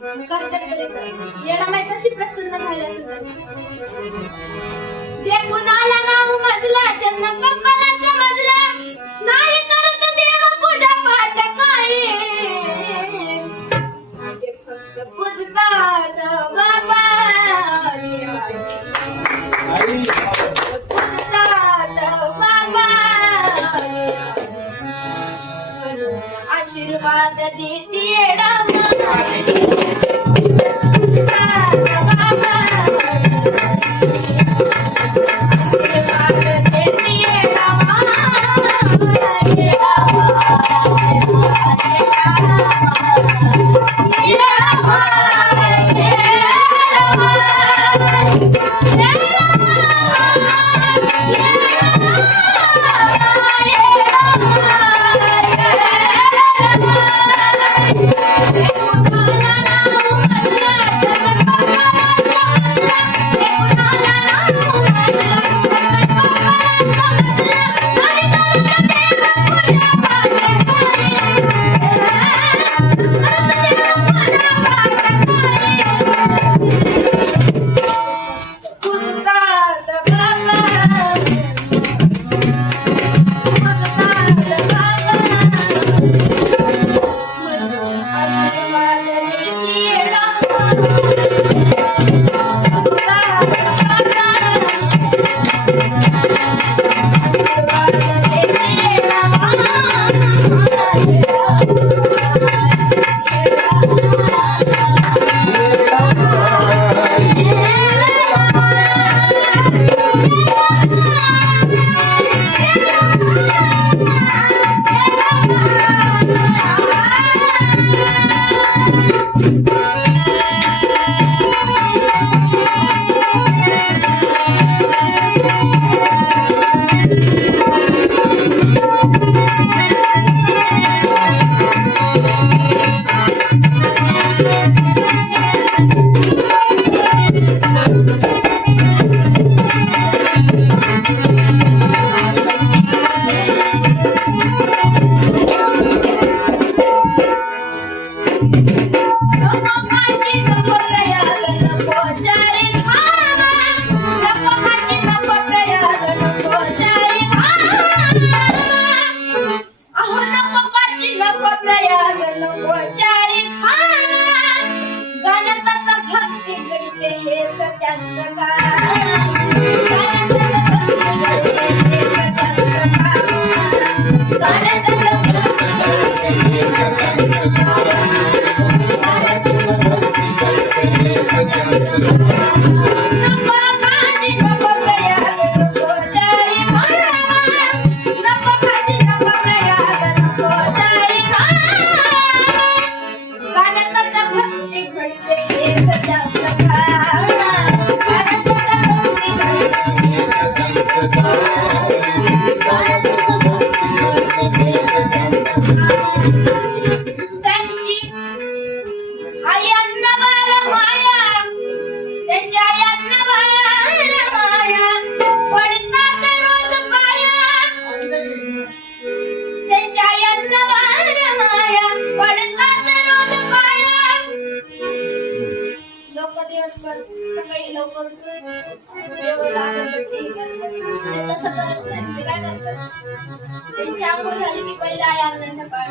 करते तरी येणं माहीत प्रसन्न झाली असेल जे कुणाला नाव मजला जन्नत बाप्पाला त्यांचं काय लवकर. तसं करत नाही पहिला आई अन्नाच्या पाठ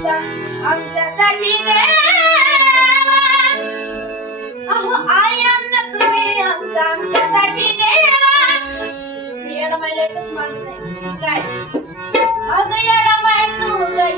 आमच्या आमच्यासाठी देवा. अहो आई अन्न तुम्ही आमचा आमच्यासाठी देवा. येडमायला एकच मानत नाही. काय? अगं येडमाय तू ग